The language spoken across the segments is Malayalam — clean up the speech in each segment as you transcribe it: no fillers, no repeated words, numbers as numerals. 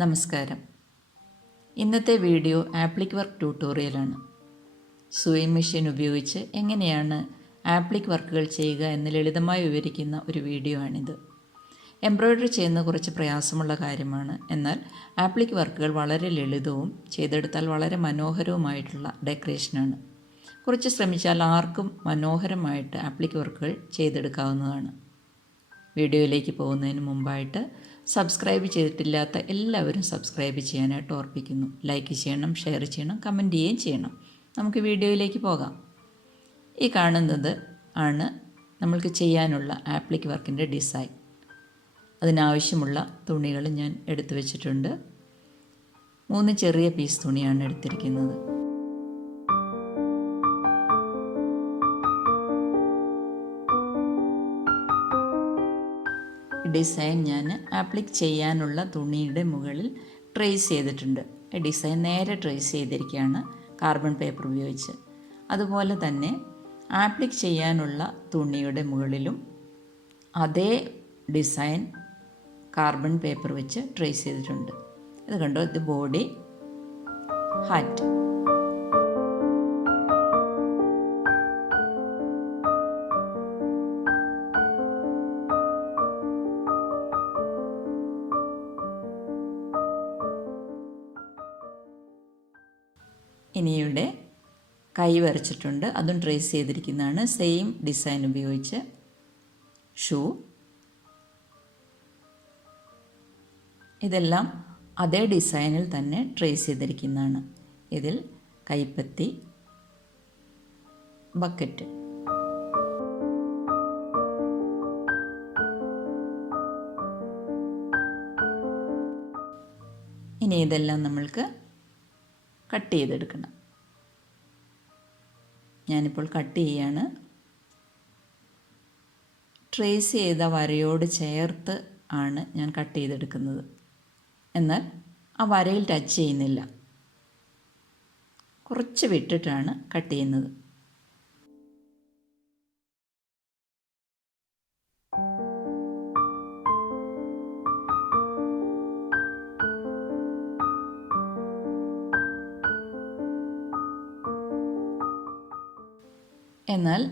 നമസ്കാരം. ഇന്നത്തെ വീഡിയോ ആപ്ലിക് വർക്ക് ട്യൂട്ടോറിയലാണ്. സൂയിങ് മെഷീൻ ഉപയോഗിച്ച് എങ്ങനെയാണ് ആപ്ലിക് വർക്കുകൾ ചെയ്യുക എന്ന് ലളിതമായി വിവരിക്കുന്ന ഒരു വീഡിയോ ആണിത്. എംബ്രോയ്ഡറി ചെയ്യുന്ന കുറച്ച് പ്രയാസമുള്ള കാര്യമാണ്. എന്നാൽ ആപ്ലിക് വർക്കുകൾ വളരെ ലളിതവും ചെയ്തെടുത്താൽ വളരെ മനോഹരവുമായിട്ടുള്ള ഡെക്കറേഷനാണ്. കുറച്ച് ശ്രമിച്ചാൽ ആർക്കും മനോഹരമായിട്ട് ആപ്ലിക് വർക്കുകൾ ചെയ്തെടുക്കാവുന്നതാണ്. വീഡിയോയിലേക്ക് പോകുന്നതിന് മുമ്പായിട്ട് സബ്സ്ക്രൈബ് ചെയ്തിട്ടില്ലാത്ത എല്ലാവരും സബ്സ്ക്രൈബ് ചെയ്യാനായിട്ട് ഓർപ്പിക്കുന്നു. ലൈക്ക് ചെയ്യണം, ഷെയർ ചെയ്യണം, കമൻറ്റ് ചെയ്യുകയും ചെയ്യണം. നമുക്ക് വീഡിയോയിലേക്ക് പോകാം. ഈ കാണുന്നത് ആണ് നമ്മൾക്ക് ചെയ്യാനുള്ള ആപ്ലിക് വർക്കിൻ്റെ ഡിസൈൻ. അതിനാവശ്യമുള്ള തുണികൾ ഞാൻ എടുത്തു വച്ചിട്ടുണ്ട്. 3 ചെറിയ പീസ് തുണിയാണ് എടുത്തിരിക്കുന്നത്. ഡിസൈൻ ഞാൻ ആപ്ലിക് ചെയ്യാനുള്ള തുണിയുടെ മുകളിൽ ട്രേസ് ചെയ്തിട്ടുണ്ട്. ഡിസൈൻ നേരെ ട്രേസ് ചെയ്തിരിക്കുകയാണ് കാർബൺ പേപ്പർ ഉപയോഗിച്ച്. അതുപോലെ തന്നെ ആപ്ലിക് ചെയ്യാനുള്ള തുണിയുടെ മുകളിലും അതേ ഡിസൈൻ കാർബൺ പേപ്പർ വെച്ച് ട്രേസ് ചെയ്തിട്ടുണ്ട്. ഇത് കണ്ടോ, ഇത് ബോഡി, ഹാറ്റ്. ഇനി ഇവിടെ കൈ വരച്ചിട്ടുണ്ട്, അതും ട്രേസ് ചെയ്തിരിക്കുന്നതാണ് സെയിം ഡിസൈൻ ഉപയോഗിച്ച്. ഷൂ, ഇതെല്ലാം അതേ ഡിസൈനിൽ തന്നെ ട്രേസ് ചെയ്തിരിക്കുന്നതാണ്. ഇതിൽ കൈപ്പത്തി, ബക്കറ്റ്. ഇനി ഇതെല്ലാം നമ്മൾക്ക് കട്ട് ചെയ്തെടുക്കണം. ഞാനിപ്പോൾ കട്ട് ചെയ്യാണ്. ട്രേസ് ചെയ്ത വരയോട് ചേർത്ത് ആണ് ഞാൻ കട്ട് ചെയ്തെടുക്കുന്നത്. എന്നാൽ ആ വരയിൽ ടച്ച് ചെയ്യുന്നില്ല, കുറച്ച് വിട്ടിട്ടാണ് കട്ട് ചെയ്യുന്നത്. എന്നാൽ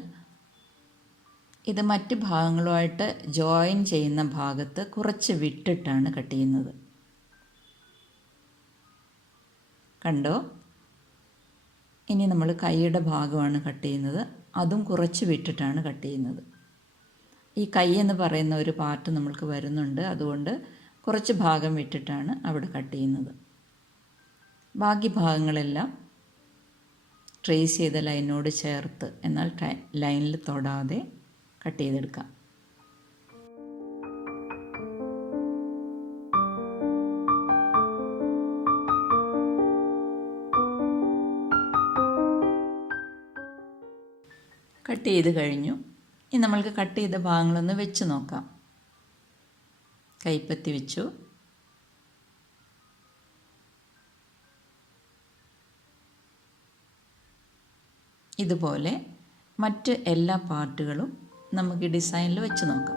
ഇത് മറ്റ് ഭാഗങ്ങളുമായിട്ട് ജോയിൻ ചെയ്യുന്ന ഭാഗത്ത് കുറച്ച് വിട്ടിട്ടാണ് കട്ട് ചെയ്യുന്നത്. കണ്ടോ? ഇനി നമ്മൾ കൈയുടെ ഭാഗമാണ് കട്ട് ചെയ്യുന്നത്. അതും കുറച്ച് വിട്ടിട്ടാണ് കട്ട് ചെയ്യുന്നത്. ഈ കൈ എന്ന് പറയുന്ന ഒരു പാർട്ട് നമ്മൾക്ക് വരുന്നുണ്ട്, അതുകൊണ്ട് കുറച്ച് ഭാഗം വിട്ടിട്ടാണ് അവിടെ കട്ട് ചെയ്യുന്നത്. ബാക്കി ഭാഗങ്ങളെല്ലാം ട്രേസ് ചെയ്ത ലൈനോട് ചേർത്ത്, എന്നാൽ ലൈനിൽ തൊടാതെ കട്ട് ചെയ്തെടുക്കാം. കട്ട് ചെയ്ത് കഴിഞ്ഞു. ഇനി നമ്മൾക്ക് കട്ട് ചെയ്ത ഭാഗങ്ങളൊന്ന് വെച്ച് നോക്കാം. കൈപ്പത്തി വെച്ചു, ഇതുപോലെ മറ്റ് എല്ലാ പാർട്ടുകളും നമുക്ക് ഈ ഡിസൈനിൽ വെച്ച് നോക്കാം.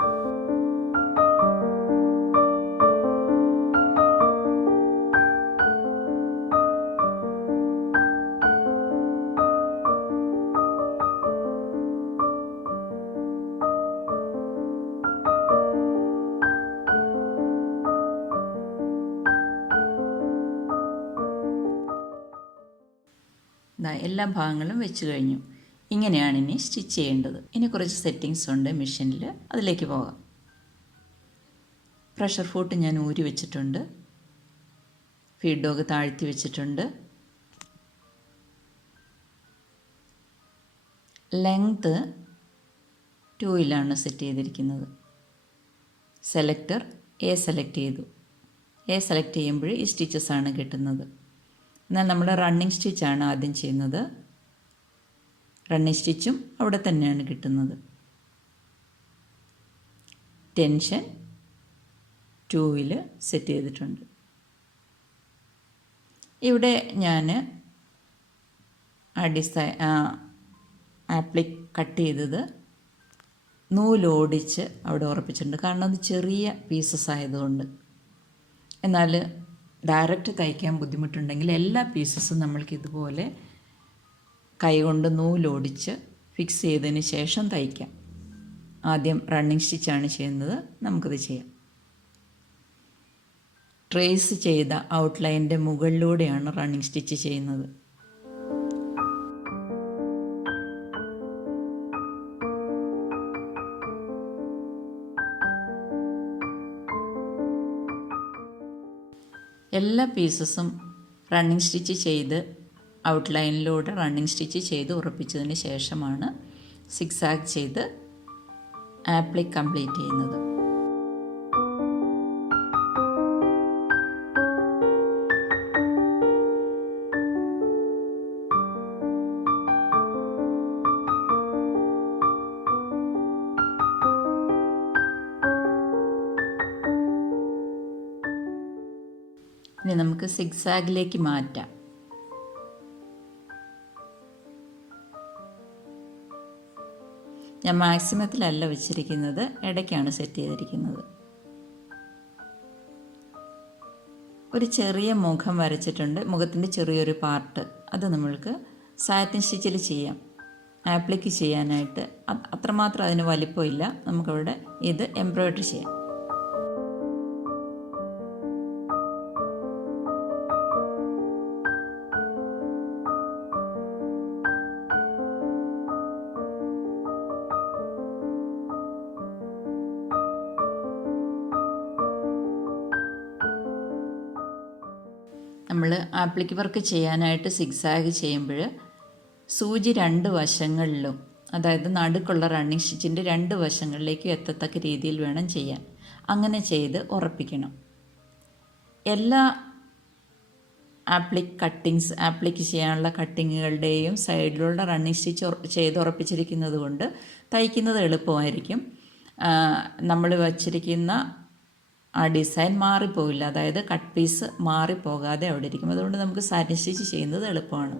എല്ലാ ഭാഗങ്ങളും വെച്ച് കഴിഞ്ഞു. ഇങ്ങനെയാണ് ഇനി സ്റ്റിച്ച് ചെയ്യേണ്ടത്. ഇനി കുറച്ച് സെറ്റിങ്സ് ഉണ്ട് മെഷീനിൽ, അതിലേക്ക് പോകാം. പ്രഷർ ഫൂട്ട് ഞാൻ ഊരി വെച്ചിട്ടുണ്ട്. ഫീഡ് ഡോഗ് താഴ്ത്തി വെച്ചിട്ടുണ്ട്. ലെങ്ത് 2 സെറ്റ് ചെയ്തിരിക്കുന്നത്. സെലക്ടർ എ സെലക്ട് ചെയ്തു. എ സെലക്ട് ചെയ്യുമ്പോൾ ഈ സ്റ്റിച്ചസ് ആണ് കിട്ടുന്നത്. എന്നാൽ നമ്മൾ റണ്ണിങ് സ്റ്റിച്ചാണ് ആദ്യം ചെയ്യുന്നത്. റണ്ണിങ് സ്റ്റിച്ചും അവിടെ തന്നെയാണ് കിട്ടുന്നത്. ടെൻഷൻ 2 സെറ്റ് ചെയ്തിട്ടുണ്ട്. ഇവിടെ ഞാൻ ആപ്ലിക് കട്ട് ചെയ്തത് നൂലോടിച്ച് അവിടെ ഉറപ്പിച്ചിട്ടുണ്ട്. കാരണം അത് ചെറിയ പീസസ് ആയതുകൊണ്ട്. എന്നാൽ ഡയറക്റ്റ് തയ്ക്കാൻ ബുദ്ധിമുട്ടുണ്ടെങ്കിൽ എല്ലാ പീസസും നമ്മൾക്ക് ഇതുപോലെ കൈകൊണ്ട് നൂലോടിച്ച് ഫിക്സ് ചെയ്തതിന് ശേഷം തയ്ക്കാം. ആദ്യം റണ്ണിങ് സ്റ്റിച്ചാണ് ചെയ്യുന്നത്. നമുക്കത് ചെയ്യാം. ട്രേസ് ചെയ്ത ഔട്ട്ലൈൻ്റെ മുകളിലൂടെയാണ് റണ്ണിങ് സ്റ്റിച്ച് ചെയ്യുന്നത്. എല്ലാ പീസസും റണ്ണിങ് സ്റ്റിച്ച് ചെയ്ത് ഔട്ട്ലൈനിലൂടെ റണ്ണിങ് സ്റ്റിച്ച് ചെയ്ത് ഉറപ്പിച്ചതിന് ശേഷമാണ് സിഗ്സാഗ് ചെയ്ത് ആപ്ലിക് കംപ്ലീറ്റ് ചെയ്യുന്നത്. ഇനി നമുക്ക് സിഗ്സാഗിലേക്ക് മാറ്റാം. ഞാൻ മാക്സിമത്തിലല്ല വെച്ചിരിക്കുന്നത്, ഇടയ്ക്കാണ് സെറ്റ് ചെയ്തിരിക്കുന്നത്. ഒരു ചെറിയ മുഖം വരച്ചിട്ടുണ്ട്. മുഖത്തിൻ്റെ ചെറിയൊരു പാർട്ട് അത് നമ്മൾക്ക് സാറ്റിൻ സ്റ്റിച്ചിൽ ചെയ്യാം. ആപ്ലിക്ക് ചെയ്യാനായിട്ട് അത്രമാത്രം അതിന് വലിപ്പമില്ല. നമുക്കവിടെ ഇത് എംബ്രോയിഡറി ചെയ്യാം. നമ്മൾ ആപ്ലിക്ക് വർക്ക് ചെയ്യാനായിട്ട് സിഗ്സാഗ് ചെയ്യുമ്പോൾ സൂചി രണ്ട് വശങ്ങളിലും, അതായത് നടുക്കുള്ള റണ്ണിങ് സ്റ്റിച്ചിൻ്റെ രണ്ട് വശങ്ങളിലേക്കും എത്തത്തക്ക രീതിയിൽ വേണം ചെയ്യാൻ. അങ്ങനെ ചെയ്ത് ഉറപ്പിക്കണം. എല്ലാ ആപ്ലിക്ക് ചെയ്യാനുള്ള കട്ടിങ്ങുകളുടെയും സൈഡിലുള്ള റണ്ണിങ് സ്റ്റിച്ച് ചെയ്ത് ഉറപ്പിച്ചിരിക്കുന്നത് കൊണ്ട് തയ്ക്കുന്നത് എളുപ്പമായിരിക്കും. നമ്മൾ വച്ചിരിക്കുന്ന ആ ഡിസൈൻ മാറിപ്പോവില്ല. അതായത് കട്ട് പീസ് മാറിപ്പോകാതെ അവിടെ ഇരിക്കും. അതുകൊണ്ട് നമുക്ക് സാറ്റിൻ സ്റ്റിച്ച് ചെയ്യുന്നത് എളുപ്പമാണ്.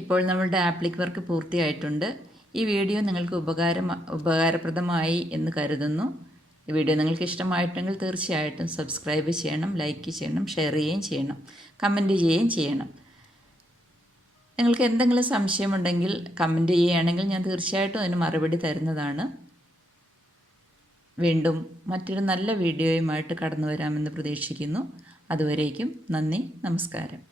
ഇപ്പോൾ നമ്മളുടെ ആപ്ലിക് വർക്ക് പൂർത്തിയായിട്ടുണ്ട്. ഈ വീഡിയോ നിങ്ങൾക്ക് ഉപകാരപ്രദമായി എന്ന് കരുതുന്നു. ഈ വീഡിയോ നിങ്ങൾക്ക് ഇഷ്ടമായിട്ടുണ്ടെങ്കിൽ തീർച്ചയായിട്ടും സബ്സ്ക്രൈബ് ചെയ്യണം, ലൈക്ക് ചെയ്യണം, ഷെയർ ചെയ്യുകയും ചെയ്യണം, കമൻറ്റ് ചെയ്യുകയും ചെയ്യണം. നിങ്ങൾക്ക് എന്തെങ്കിലും സംശയമുണ്ടെങ്കിൽ കമൻറ്റ് ചെയ്യുകയാണെങ്കിൽ ഞാൻ തീർച്ചയായിട്ടും അതിന് മറുപടി തരുന്നതാണ്. വീണ്ടും മറ്റൊരു നല്ല വീഡിയോയുമായിട്ട് കടന്നു വരാമെന്ന് പ്രതീക്ഷിക്കുന്നു. അതുവരേക്കും നന്ദി, നമസ്കാരം.